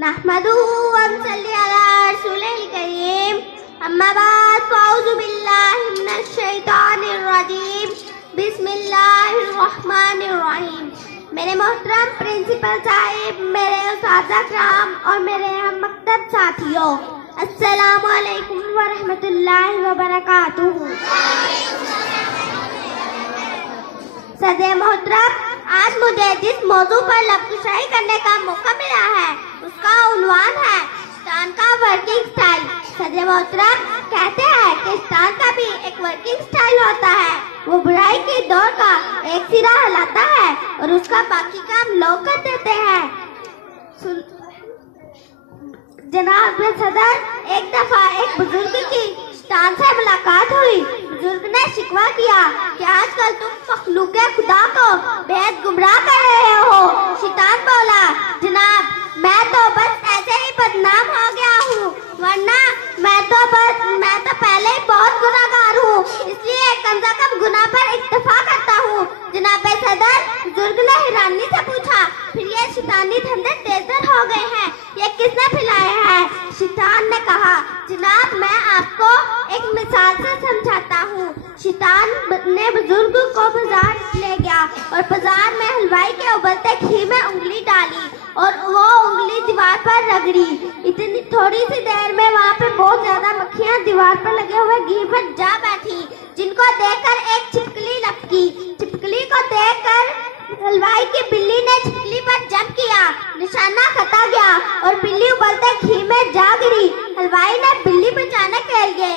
نحمدہ ونصلی علی رسولہ الکریم اما بعد فاعوذ باللہ من الشیطان الرجیم بسم اللہ الرحمن الرحیم۔ میرے محترم پرنسپل صاحب، میرے اساتذہ کرام اور میرے ہم مکتب ساتھیوں، السلام علیکم ورحمۃ اللہ وبرکاتہ۔ صدر محترم، آج مجھے جس موضوع پر لفظ کشائی کرنے کا موقع ملا ہے اس کا عنوان ہے شیطان کا ورکنگ سٹائل۔ صدر محترم کہتے ہیں کہ شیطان کا بھی ایک ورکنگ سٹائل ہوتا ہے، وہ برائی کی دوڑ کا ایک سرا ہلاتا ہے اور اس کا باقی کام لوگ کر دیتے ہیں۔ جناب صدر، ایک دفعہ ایک بزرگ کی شیطان سے ملاقات ہوئی۔ بزرگ نے شکوہ کیا کہ آج کل تم مخلوق خدا کو بہت گمراہ کر رہے ہو۔ شیطان بولا، جناب میں تو بس ایسے ہی بدنام ہو گیا ہوں، ورنہ میں تو پہلے ہی بہت گناہگار ہوں، اس لیے کم سے کم گناہ پر اکتفا کرتا ہوں۔ جناب صدر، بزرگ نے حیرانی سے پوچھا، پھر یہ شیطانی دھندے تیزر ہو گئے ہیں، یہ کس نے پھیلائے ہیں؟ شیطان نے کہا، جناب میں آپ کو ایک مثال سے سمجھاتا ہوں۔ شیطان نے بزرگ کو بازار لے گیا اور بازار میں حلوائی کے ابلتے گھی میں انگلی ڈالی اور وہ انگلی دیوار پر رگڑی۔ اتنی تھوڑی سی دیر میں وہاں پہ بہت زیادہ مکھیاں دیوار پر لگے ہوئے گھی پر جا بیٹھی، جن کو دیکھ کر ایک چھپکلی لپکی۔ چھپکلی کو دیکھ کر حلوائی کی بلی نے چھپکلی پر جمپ کیا، نشانہ خطا گیا اور بلی ابلتے گھی میں جا گری۔ حلوائی نے بلی بچانے کے لیے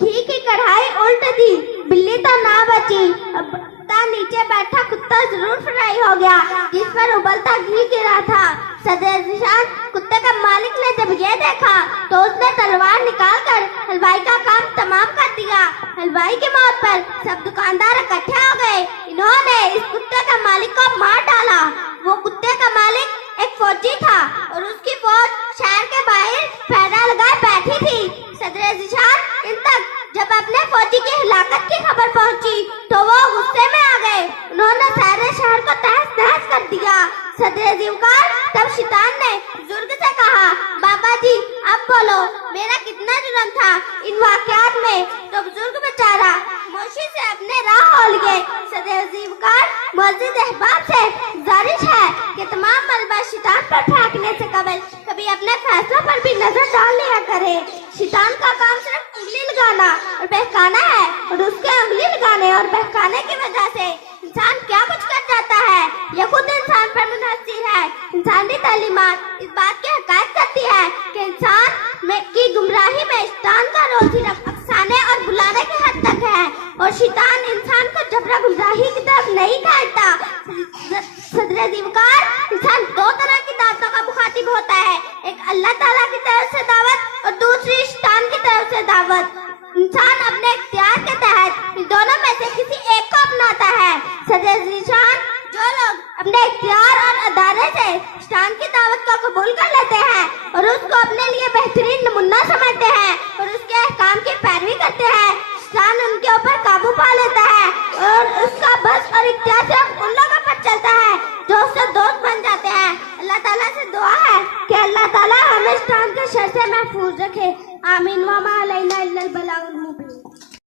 گھی کی کڑھائی الٹ دی، بلی تو نہ بچی، نیچے بیٹھا کتا ضرور فرائی ہو گیا جس پر ابلتا گھی گرا تھا۔ صدر ذیشان کتے کا مالک نے جب یہ دیکھا تو اس نے تلوار نکال کر حلوائی کا کام تمام کر دیا۔ حلوائی کی موت پر سب دکاندار اکٹھے ہو گئے، انہوں نے اس کتے کا مالک کو مار ڈالا۔ وہ کتے کا مالک ایک فوجی تھا اور اس کی فوج شہر کے باہر پہرا لگائے بیٹھی تھی۔ صدر ذیشان ان تک جب اپنے فوجی کی ہلاکت کی خبر پہنچی تو وہ غصے میں آ گئے، انہوں نے سارے شہر کو تہس نہس کر دیا۔ صدر ذیوکار تب شیطان نے بزرگ سے کہا، بابا جی اب بولو میرا کتنا جرم تھا ان واقعات میں؟ تو بزرگ بیچارہ خاموشی سے اپنے راہ ہو لیے۔ صدر ذیوکار معزز احباب سے گزارش ہے کہ تمام ملبہ شیطان پر پھینکنے سے قبل کبھی اپنے فیصلوں پر بھی نظر ڈال لیا کرے۔ شیطان کا کام صرف انگلی لگانا اور بہکانا ہے، اور اس کے انگلی لگانے اور بہکانے کی وجہ سے انسان کیا کچھ کر جاتا ہے یہ خود انسان پر منحصر ہے۔ انسانی تعلیمات اس بات کی حکایت کرتی ہے کہ انسان کی گمراہی میں شیطان کا رول صرف افسانے اور بلانے کی حد تک ہے، اور شیطان انسان کو جبرا گمراہی کی طرف نہیں کھینچتا۔ صدر ذیوکار، انسان دو طرح کی دعوتوں کا مخاطب ہوتا ہے، ایک اللہ تعالیٰ کی طرف سے دعوت اور دوسری شیطان کی طرف سے دعوت۔ انسان اپنے اختیار کے تحت ان دونوں میں سے کسی ایک کو اپناتا ہے۔ صدر ذیشان، جو لوگ اپنے اختیار اور ادارے سے شیطان کی دعوت کو قبول کر لیتے ہیں اور اس کو اپنے لیے بہترین نمونہ سمجھتے ہیں اور اس کے احکام کی پیروی کرتے ہیں، شیطان ان کے اوپر قابو پا لیتا ہے